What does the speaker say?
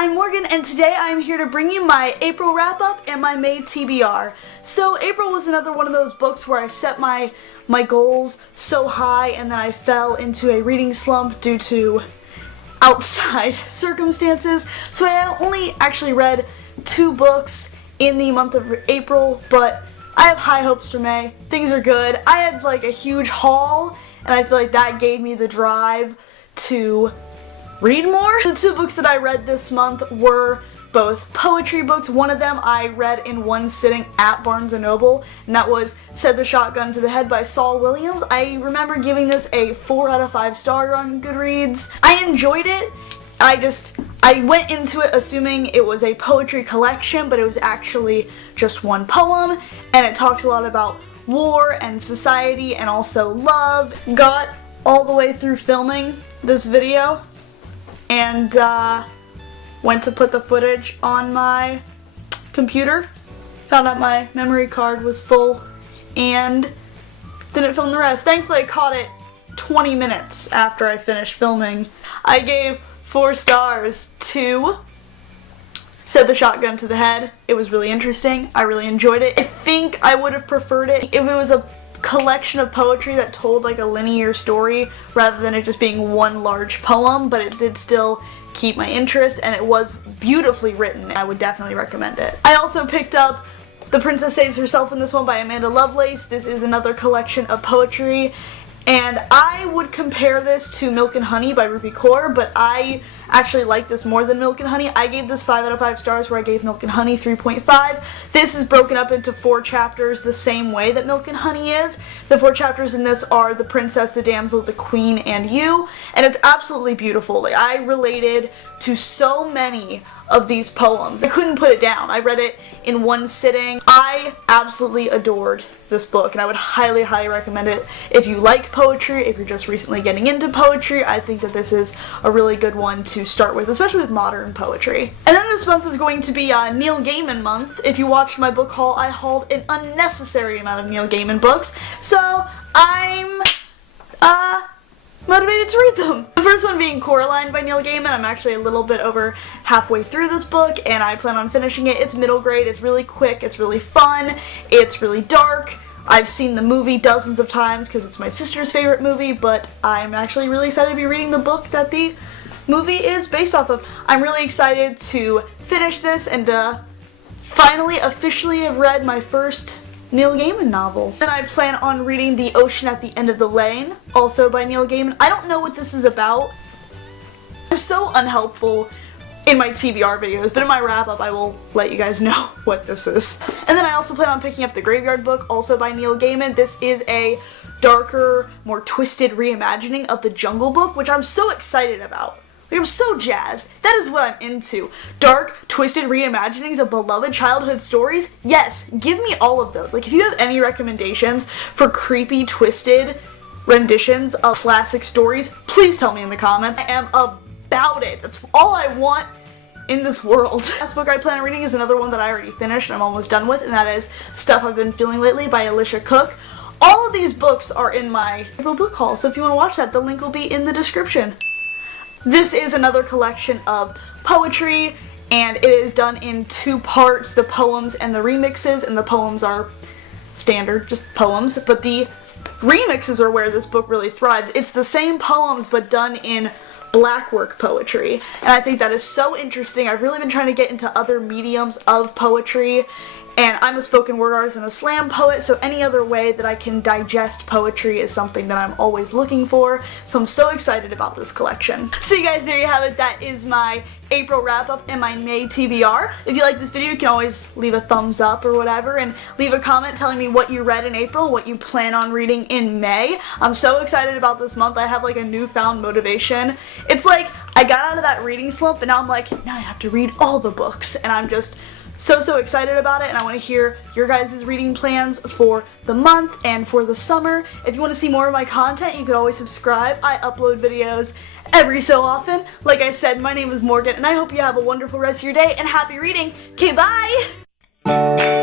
I'm Morgan, and today I'm here to bring you my April wrap-up and my May TBR. So April was another one of those books where I set my goals so high and then I fell into a reading slump due to outside circumstances. So I only actually read 2 books in the month of April, but I have high hopes for May. Things are good. I had like a huge haul, and I feel like that gave me the drive to read more. The 2 books that I read this month were both poetry books. One of them I read in one sitting at Barnes & Noble, and that was Said the Shotgun to the Head by Saul Williams. I remember giving this a 4 out of 5 star on Goodreads. I enjoyed it. I went into it assuming it was a poetry collection, but it was actually just one poem, and it talks a lot about war and society and also love. Got all the way through filming this video and went to put the footage on my computer. Found out my memory card was full and didn't film the rest. Thankfully I caught it 20 minutes after I finished filming. I gave 4 stars to Said the Shotgun to the Head. It was really interesting. I really enjoyed it. I think I would have preferred it if it was a collection of poetry that told like a linear story rather than it just being one large poem, but it did still keep my interest and it was beautifully written. I would definitely recommend it. I also picked up The Princess Saves Herself in this one by Amanda Lovelace. This is another collection of poetry, and I would compare this to Milk and Honey by Rupi Kaur, but I actually like this more than Milk and Honey. I gave this 5 out of 5 stars where I gave Milk and Honey 3.5. This is broken up into 4 chapters the same way that Milk and Honey is. The 4 chapters in this are The Princess, The Damsel, The Queen, and You, and it's absolutely beautiful. Like, I related to so many of these poems. I couldn't put it down. I read it in one sitting. I absolutely adored this book, and I would highly, highly recommend it if you like poetry, if you're just recently getting into poetry. I think that this is a really good one to start with, especially with modern poetry. And then this month is going to be Neil Gaiman month. If you watched my book haul, I hauled an unnecessary amount of Neil Gaiman books, so I'm motivated to read them. The first one being Coraline by Neil Gaiman. I'm actually a little bit over halfway through this book and I plan on finishing it. It's middle grade, it's really quick, it's really fun, it's really dark. I've seen the movie dozens of times because it's my sister's favorite movie, but I'm actually really excited to be reading the book that the movie is based off of. I'm really excited to finish this and finally officially have read my first Neil Gaiman novel. Then I plan on reading The Ocean at the End of the Lane, also by Neil Gaiman. I don't know what this is about. I'm so unhelpful in my TBR videos, but in my wrap-up I will let you guys know what this is. And then I also plan on picking up The Graveyard Book, also by Neil Gaiman. This is a darker, more twisted reimagining of The Jungle Book, which I'm so excited about. I'm so jazzed. That is what I'm into. Dark, twisted reimaginings of beloved childhood stories? Yes, give me all of those. Like, if you have any recommendations for creepy, twisted renditions of classic stories, please tell me in the comments. I am about it. That's all I want in this world. The last book I plan on reading is another one that I already finished and I'm almost done with, and that is Stuff I've Been Feeling Lately by Alicia Cook. All of these books are in my April book haul, so if you want to watch that, the link will be in the description. This is another collection of poetry, and it is done in 2 parts, the poems and the remixes, and the poems are standard, just poems, but the remixes are where this book really thrives. It's the same poems, but done in blackwork poetry, and I think that is so interesting. I've really been trying to get into other mediums of poetry, and I'm a spoken word artist and a slam poet, so any other way that I can digest poetry is something that I'm always looking for, so I'm so excited about this collection. So you guys, there you have it. That is my April wrap-up and my May TBR. If you like this video, you can always leave a thumbs up or whatever, and leave a comment telling me what you read in April, what you plan on reading in May. I'm so excited about this month. I have like a newfound motivation. It's like I got out of that reading slump, and now I'm like, now I have to read all the books, and I'm just so excited about it, and I want to hear your guys' reading plans for the month and for the summer. If you want to see more of my content, you can always subscribe. I upload videos every so often. Like I said, my name is Morgan, and I hope you have a wonderful rest of your day, and happy reading. Okay, bye!